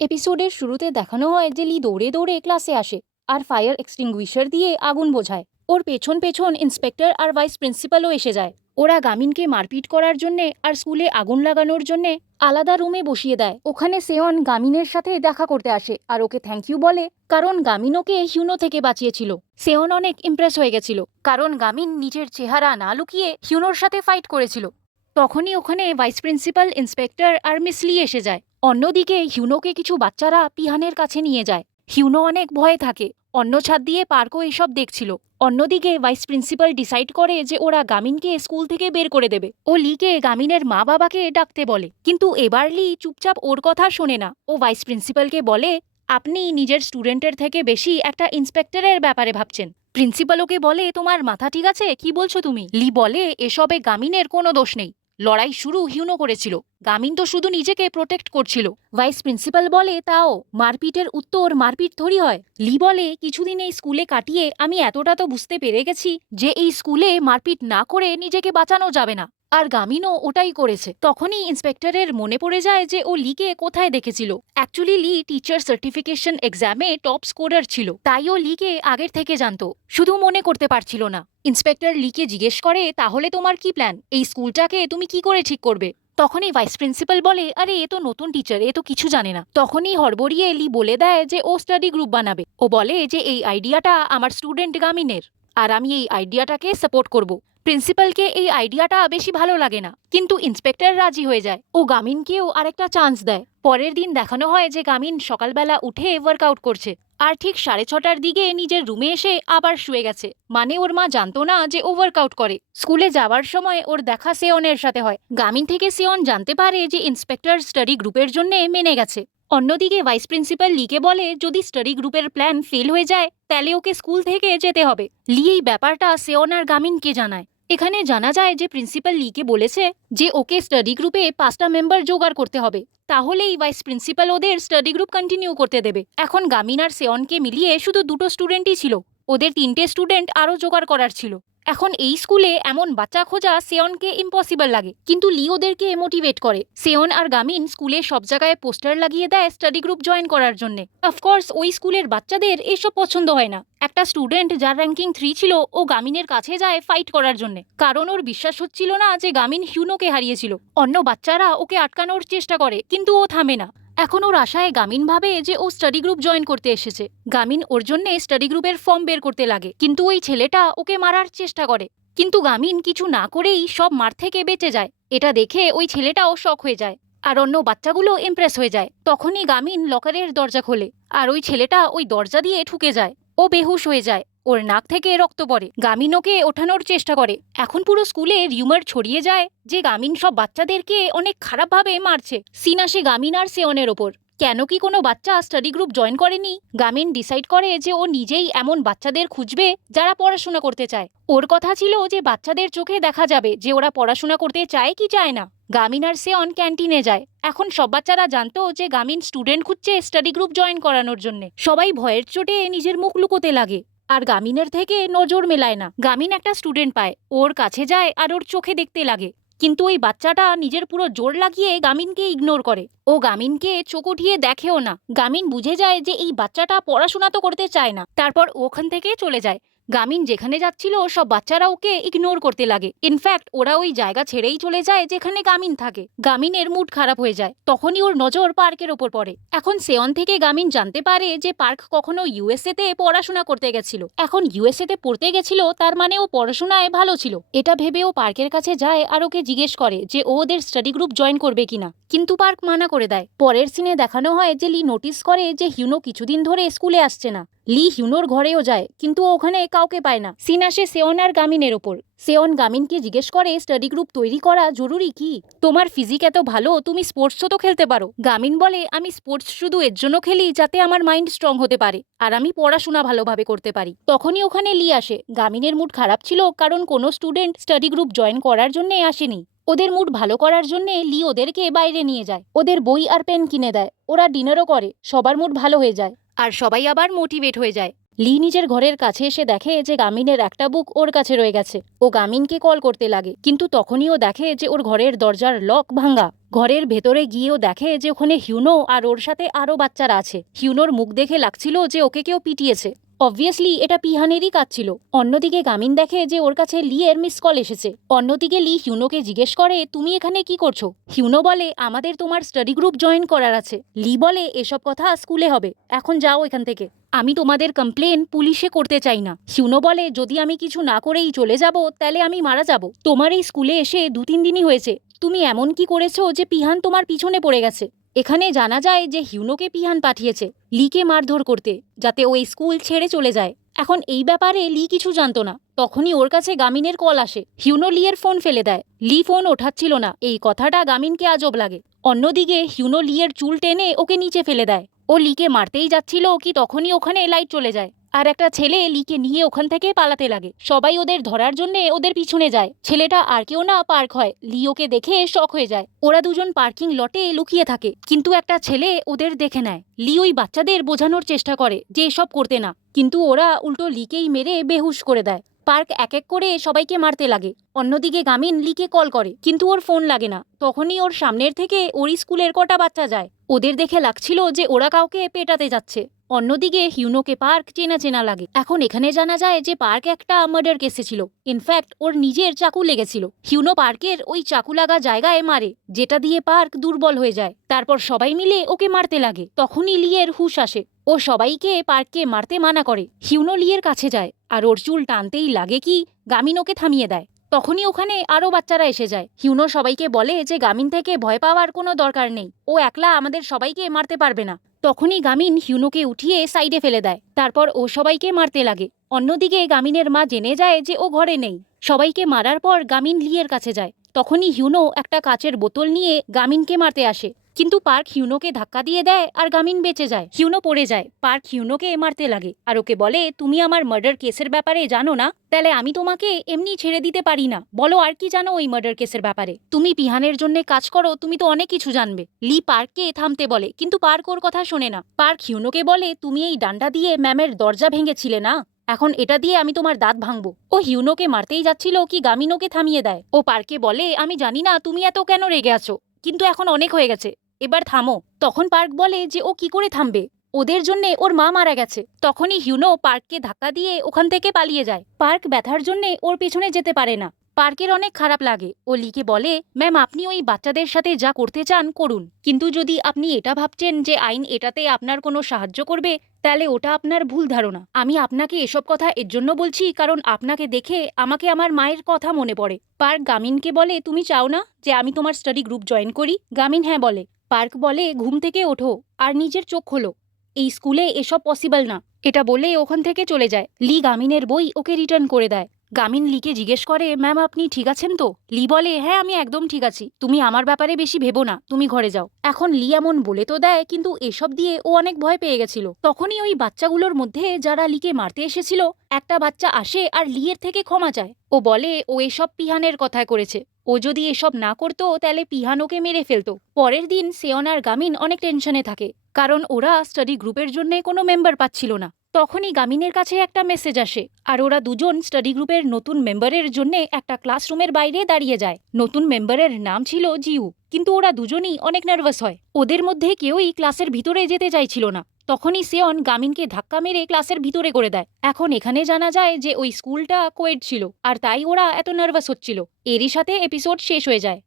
এপিসোডের শুরুতে দেখানো হয় যে লি দৌড়ে দৌড়ে ক্লাসে আসে আর ফায়ার এক্সটিংগুইশার দিয়ে আগুন বোঝায়। ওর পেছন পেছন ইন্সপেক্টর আর ভাইস প্রিন্সিপালও এসে যায়। ওরা গামিনকে মারপিট করার জন্যে আর স্কুলে আগুন লাগানোর জন্যে আলাদা রুমে বসিয়ে দেয়। ওখানে সেয়ন গামিনের সাথে দেখা করতে আসে আর ওকে থ্যাংক ইউ বলে, কারণ গামিন ওকে হিউনো থেকে বাঁচিয়েছিল। সেয়ন অনেক ইমপ্রেস হয়ে গেছিল, কারণ গামিন নিজের চেহারা না লুকিয়ে হিউনোর সাথে ফাইট করেছিল। তখনই ওখানে ভাইস প্রিন্সিপাল, ইন্সপেক্টর আর মিস লি এসে যায়। অন্যদিকে হিউনোকে কিছু বাচ্চারা পিহানের কাছে নিয়ে যায়। হিউনো অনেক ভয়ে থাকে। অন্য ছাদ দিয়ে পার্কও এসব দেখছিল। অন্যদিকে ভাইস প্রিন্সিপাল ডিসাইড করে যে ওরা গামিনকে স্কুল থেকে বের করে দেবে। ও লিকে গামিনের মা বাবাকে ডাকতে বলে, কিন্তু এবার লি চুপচাপ ওর কথা শোনে না। ও ভাইস প্রিন্সিপালকে বলে, আপনি নিজের স্টুডেন্টের থেকে বেশি একটা ইন্সপেক্টরের ব্যাপারে ভাবছেন। প্রিন্সিপাল ওকে বলে, তোমার মাথা ঠিক আছে? কি বলছো তুমি? লি বলে, এসবে গামিনের কোনো দোষ নেই। লড়াই শুরু হিউনো করেছিল। গামিন তো শুধু নিজেকে প্রোটেক্ট করছিল। ভাইস প্রিন্সিপাল বলে, তাও মারপিটের উত্তর মারপিট থরি হয়। লি বলে, কিছুদিন এই স্কুলে কাটিয়ে আমি এতটা তো বুঝতে পেরে গেছি যে এই স্কুলে মারপিট না করে নিজেকে বাঁচানো যাবে না। আর গামিনও ওটাই করেছে। তখনই ইন্সপেক্টরের মনে পড়ে যায় যে ও লিকে কোথায় দেখেছিল। অ্যাকচুয়ালি লি টিচার সার্টিফিকেশন এক্সামে টপ স্কোরার ছিল, তাই ও লিকে আগের থেকে জানতো, শুধু মনে করতে পারছিল না। ইন্সপেক্টর লিকে জিজ্ঞেস করে, তাহলে তোমার কি প্ল্যান? এই স্কুলটাকে তুমি কি করে ঠিক করবে? তখনই ভাইস প্রিন্সিপাল বলে, আরে এ তো নতুন টিচার, এ তো কিছু জানে না। তখনই হড়বড়িয়ে লি বলে দেয় যে ও স্টাডি গ্রুপ বানাবে। ও বলে যে এই আইডিয়াটা আমার স্টুডেন্ট গামিনের, আর আমি এই আইডিয়াটাকে সাপোর্ট করব। প্রিন্সিপালকে এই আইডিয়াটা বেশি ভালো লাগে না, কিন্তু ইন্সপেক্টর রাজি হয়ে যায়। ও গামিনকেও আরেকটা চান্স দেয়। পরের দিন দেখানো হয় যে গামিন সকালবেলা উঠে ওয়ার্কআউট করছে, আর ঠিক 6:30টার দিকে নিজের রুমে এসে আবার শুয়ে গেছে। মানে ওর মা জানতো না যে ও ওয়ার্কআউট করে। স্কুলে যাওয়ার সময় ওর দেখা সেয়নের সাথে হয়। গামিন থেকে সেয়ন জানতে পারে যে ইন্সপেক্টর স্টাডি গ্রুপের জন্য মেনে গেছে। অন্যদিকে ভাইস প্রিন্সিপাল লিকে বলে, যদি স্টাডি গ্রুপের প্ল্যান ফেল হয়ে যায় তাহলে ওকে স্কুল থেকে যেতে হবে। লি এই ব্যাপারটা সেয়ন আর গামিনকে জানায়। এখানে জানা যায় যে প্রিন্সিপাল লিকে বলেছে যে ওকে স্টাডি গ্রুপে 5টা মেম্বার জোগাড় করতে হবে, তাহলেই ভাইস প্রিন্সিপাল ওদের স্টাডি গ্রুপ কন্টিনিউ করতে দেবে। এখন গামিন আর সেয়নকে মিলিয়ে শুধু 2টো স্টুডেন্টই ছিল। ওদের 3টে স্টুডেন্ট আরও জোগাড় করার ছিল। এখন এই স্কুলে এমন বাচ্চা খোঁজা সেয়নকে ইম্পসিবল লাগে, কিন্তু লি ওদেরকে মোটিভেট করে। সেয়ন আর গামিন স্কুলে সব জায়গায় পোস্টার লাগিয়ে দেয় স্টাডি গ্রুপ জয়েন করার জন্য। অফকোর্স ওই স্কুলের বাচ্চাদের এসব পছন্দ হয় না। একটা স্টুডেন্ট যার র্যাঙ্কিং 3 ছিল, ও গামিনের কাছে যায় ফাইট করার জন্য, কারণ ওর বিশ্বাস হচ্ছিল না যে গামিন হিউনোকে হারিয়েছিল। অন্য বাচ্চারা ওকে আটকানোর চেষ্টা করে, কিন্তু ও থামে না। এখন ওর আশায় গামিন ভাবে যে ও স্টাডি গ্রুপ জয়েন করতে এসেছে। গামিন ওর জন্য স্টাডি গ্রুপের ফর্ম বের করতে লাগে, কিন্তু ওই ছেলেটা ওকে মারার চেষ্টা করে। কিন্তু গামিন কিছু না করেই সব মার থেকে বেঁচে যায়। এটা দেখে ওই ছেলেটাও শক হয়ে যায়, আর অন্য বাচ্চাগুলো ইমপ্রেস হয়ে যায়। তখনই গামিন লকারের দরজা খোলে, আর ওই ছেলেটা ওই দরজা দিয়ে ঢুকে যায়। ও বেহুশ হয়ে যায়, ওর নাক থেকে রক্ত পড়ে। গামিন ওকে ওঠানোর চেষ্টা করে। এখন পুরো স্কুলে রিউমার ছড়িয়ে যায় যে গামিন সব বাচ্চাদেরকে অনেক খারাপভাবে মারছে। সিন আসে গামিন আর সেয়নের ওপর। কেন কি কোনো বাচ্চা স্টাডি গ্রুপ জয়েন করেনি? গামিন ডিসাইড করে যে ও নিজেই এমন বাচ্চাদের খুঁজবে যারা পড়াশোনা করতে চায়। ওর কথা ছিল যে বাচ্চাদের চোখে দেখা যাবে যে ওরা পড়াশোনা করতে চায় কি চায় না। গামিন আর সেয়ন ক্যান্টিনে যায়। এখন সব বাচ্চারা জানতো যে গামিন স্টুডেন্ট খুঁজছে স্টাডি গ্রুপ জয়েন করানোর জন্য। সবাই ভয়ের চোটে নিজের মুখ লুকোতে লাগে, আর গামিনের থেকে নজর মেলায় না। গামিন একটা স্টুডেন্ট পায়, ওর কাছে যায় আর ওর চোখে দেখতে লাগে, কিন্তু ওই বাচ্চাটা নিজের পুরো জোর লাগিয়ে গামিনকে ইগনোর করে। ও গামিনকে চোখ উঠিয়ে দেখেও না। গামিন বুঝে যায় যে এই বাচ্চাটা পড়াশোনা তো করতে চায় না, তারপর ওখান থেকে চলে যায়। গামিন যেখানে যাচ্ছিল সব বাচ্চারা ওকে ইগনোর করতে লাগে। ইনফ্যাক্ট ওরা ওই জায়গা ছেড়েই চলে যায় যেখানে গামিন থাকে। গামিনের মুড খারাপ হয়ে যায়। তখনই ওর নজর পার্কের ওপর পড়ে। এখন সেয়ন থেকে গামিন জানতে পারে যে পার্ক কখনো ইউএসএ তে পড়াশোনা করতে গেছিল। এখন ইউএসএ তে পড়তে গেছিল, তার মানে ও পড়াশোনায় ভালো ছিল। এটা ভেবে ও পার্কের কাছে যায় আর ওকে জিজ্ঞেস করে যে ও ওদের স্টাডি গ্রুপ জয়েন করবে কিনা, কিন্তু পার্ক মানা করে দেয়। পরের সিনে দেখানো হয় যে লি নোটিস করে যে হিউনো কিছুদিন ধরে স্কুলে আসছে না। লি হিউনোর ঘরেও যায়, কিন্তু ওখানে কাউকে পায় না। সিন আসে সেয়ন আর গামিনের ওপর। সেয়ন গামিনকে জিজ্ঞেস করে স্টাডি গ্রুপ তৈরি করা জরুরি কি? তোমার ফিজিক এত ভালো, তুমি স্পোর্টসও তো খেলতে পারো। গামিন বলে, আমি স্পোর্টস শুধু এর জন্য খেলি যাতে আমার মাইন্ড স্ট্রং হতে পারে আর আমি পড়াশোনা ভালোভাবে করতে পারি। তখনই ওখানে লি আসে। গামিনের মুড খারাপ ছিল, কারণ কোনো স্টুডেন্ট স্টাডি গ্রুপ জয়েন করার জন্য আসেনি। ওদের মুড ভালো করার জন্য লি ওদেরকে বাইরে নিয়ে যায়, ওদের বই আর পেন কিনে দেয়। ওরা ডিনারও করে, সবার মুড ভালো হয়ে যায় আর সবাই আবার মোটিভেট হয়ে যায়। লি নিজের ঘরের কাছে এসে দেখে যে গামিনের একটা বুক ওর কাছে রয়ে গেছে। ও গামিনকে কল করতে লাগে, কিন্তু তখনই ও দেখে যে ওর ঘরের দরজার লক ভাঙা। ঘরের ভেতরে গিয়েও দেখে যে ওখানে হিউনো আর ওর সাথে আরও বাচ্চারা আছে। হিউনোর মুখ দেখে লাগছিল যে ওকে কেউ পিটিয়েছে। অবভিয়াসলি এটা পিহানেরই কাজ ছিল। অন্যদিকে গামিন দেখে যে ওর কাছে লি এর মিস কল এসেছে। অন্যদিকে লি হিউনোকে জিজ্ঞেস করে, তুমি এখানে কি করছো? হিউনো বলে, আমাদের তোমার স্টাডি গ্রুপ জয়েন করার আছে। লি বলে, এসব কথা স্কুলে হবে, এখন যাও এখান থেকে। আমি তোমাদের কমপ্লেন পুলিশে করতে চাই না। হিউনো বলে, যদি আমি কিছু না করেই চলে যাব তাহলে আমি মারা যাব। তোমার এই স্কুলে এসে 2-3 দিনই হয়েছে, তুমি এমন কি করেছো যে পিহান তোমার পিছনে পড়ে গেছে? এখানে জানা যায় যে হিউনোকে পিহান পাঠিয়েছে লিকে মারধর করতে, যাতে ও এই স্কুল ছেড়ে চলে যায়। এখন এই ব্যাপারে লি কিছু জানতো না। তখনই ওর কাছে গামিনের কল আসে। হিউনো লিয়ের ফোন ফেলে দেয়। লি ফোন ওঠাচ্ছিল না, এই কথাটা গামিনকে আজব লাগে। অন্যদিকে হিউনো লিয়ের চুল টেনে ওকে নিচে ফেলে দেয়। ও লিকে মারতেই যাচ্ছিল কি তখনই ওখানে লাইট চলে যায়, আর একটা ছেলে লিকে নিয়ে ওখান থেকে পালাতে লাগে। সবাই ওদের ধরার জন্য ওদের পিছনে যায়। ছেলেটা আর কেউ না, পার্ক হয়। লি ওকে দেখে শক হয়ে যায়। ওরা দুজন পার্কিং লটে লুকিয়ে থাকে, কিন্তু একটা ছেলে ওদের দেখে নেয়। লি ওই বাচ্চাদের বোঝানোর চেষ্টা করে যে এসব করতে না, কিন্তু ওরা উল্টো লিকেই মেরে বেহুশ করে দেয়। পার্ক এক এক করে সবাইকে মারতে লাগে। অন্যদিকে গামিন লিকে কল করে, কিন্তু ওর ফোন লাগে না। তখনই ওর সামনের থেকে ওর স্কুলের কটা বাচ্চা যায়। ওদের দেখে লাগছিল যে ওরা কাউকে পেটাতে যাচ্ছে। অন্যদিকে হিউনোকে পার্ক চেনা চেনা লাগে। এখন এখানে জানা যায় যে পার্ক একটা মার্ডার কেসে ছিল। ইনফ্যাক্ট ওর নিজের চাকু লেগেছিল। হিউনো পার্কের ওই চাকু লাগা জায়গায় মারে, যেটা দিয়ে পার্ক দুর্বল হয়ে যায়। তারপর সবাই মিলে ওকে মারতে লাগে। তখনই লিয়ের হুঁশ আসে। ও সবাইকে পার্ককে মারতে মানা করে। হিউনো লিয়ের কাছে যায়, আর ওর চুল টানতেই লাগে কি গামিন ওকে থামিয়ে দেয়। তখনই ওখানে আরও বাচ্চারা এসে যায়। হিউনো সবাইকে বলে যে গামিন থেকে ভয় পাওয়ার কোনো দরকার নেই, ও একলা আমাদের সবাইকে মারতে পারবে না। তখনই গামিন হিউনোকে উঠিয়ে সাইডে ফেলে দেয়। তারপর ও সবাইকে মারতে লাগে। অন্যদিকে গামিনের মা জেনে যায় যে ও ঘরে নেই। সবাইকে মারার পর গামিন লিয়ের কাছে যায়। তখনই হিউনো একটা কাচের বোতল নিয়ে গামিনকে মারতে আসে, কিন্তু পার্ক হিউনোকে ধাক্কা দিয়ে দেয় আর গামিন বেঁচে যায়। হিউনো পড়ে যায়। পার্ক হিউনোকে মারতে লাগে আর ওকে বলে, তুমি আমার মার্ডার কেসের ব্যাপারে জানো না? তাহলে আমি তোমাকে এমনি ছেড়ে দিতে পারি না। বলো আর কি জানো ওই মার্ডার কেসের ব্যাপারে? তুমি পিহানের জন্য কাজ করো, তুমি তো অনেক কিছু জানবে। লি পার্ককে থামতে বলে, কিন্তু পার্ক ওর কথা শোনে না। পার্ক হিউনোকে বলে, তুমি এই ডান্ডা দিয়ে ম্যামের দরজা ভেঙেছিলে না, এখন এটা দিয়ে আমি তোমার দাঁত ভাঙবো। ও হিউনোকে মারতেই যাচ্ছিল কি গামিন ওকে থামিয়ে দেয়। ও পার্ককে বলে, আমি জানি না তুমি এত কেন রেগে আছো, কিন্তু এখন অনেক হয়ে গেছে, এবার থামো। তখন পার্ক বলে যে ও কি করে থামবে, ওদের জন্য ওর মা মারা গেছে। তখনই হিউনো পার্ককে ধাক্কা দিয়ে ওখান থেকে পালিয়ে যায়। পার্ক ব্যথার জন্য ওর পেছনে যেতে পারে না। পার্কের অনেক খারাপ লাগে। ও লিকে বলে, ম্যাম আপনি ওই বাচ্চাদের সাথে যা করতে চান করুন, কিন্তু যদি আপনি এটা ভাবছেন যে আইন এটাতে আপনার কোনো সাহায্য করবে, তাহলে ওটা আপনার ভুল ধারণা। আমি আপনাকে এসব কথা এর জন্য বলছি কারণ আপনাকে দেখে আমাকে আমার মায়ের কথা মনে পড়ে। পার্ক গামিনকে বলে, তুমি চাও না যে আমি তোমার স্টাডি গ্রুপ জয়েন করি? গামিন হ্যাঁ বলে। পার্ক বলে, ঘুম থেকে ওঠো আর নিজের চোখ খোলো, এই স্কুলে এসব পসিবল না। এটা বলে ওখান থেকে চলে যায়। লি গামিনের বই ওকে রিটার্ন করে দেয়। গামিন লিকে জিজ্ঞেস করে, ম্যাম আপনি ঠিক আছেন তো? লি বলে, হ্যাঁ আমি একদম ঠিক আছি, তুমি আমার ব্যাপারে বেশি ভেবো না, তুমি ঘরে যাও। এখন লি এমন বলে তো দেয়, কিন্তু এসব দিয়ে ও অনেক ভয় পেয়ে গেছিল। তখনই ওই বাচ্চাগুলোর মধ্যে যারা লিকে মারতে এসেছিল, একটা বাচ্চা আসে আর লিয়ের থেকে ক্ষমা চায়। ও বলে ও এসব পিহানের কথায় করেছে, ও যদি এসব না করতো তাহলে পিহান ওকে মেরে ফেলতো। পরের দিন সেয়ন আর গামিন অনেক টেনশনে থাকে, কারণ ওরা স্টাডি গ্রুপের জন্য কোনো মেম্বার পাচ্ছিল না। তখনই গামিনের কাছে একটা মেসেজ আসে, আর ওরা দুজন স্টাডি গ্রুপের নতুন মেম্বারের জন্য একটা ক্লাসরুমের বাইরে দাঁড়িয়ে যায়। নতুন মেম্বারের নাম ছিল জিউ, কিন্তু ওরা দুজনই অনেক নার্ভাস হয়। ওদের মধ্যে কেউই ক্লাসের ভিতরে যেতে চাইছিল না। তখনই সেয়ন গামিনকে ধাক্কা মেরে ক্লাসের ভিতরে করে দেয়। এখন এখানে জানা যায় যে ওই স্কুলটা কোয়েড ছিল, আর তাই ওরা এত নার্ভাস হচ্ছিল। এরই সাথে এপিসোড শেষ হয়ে যায়।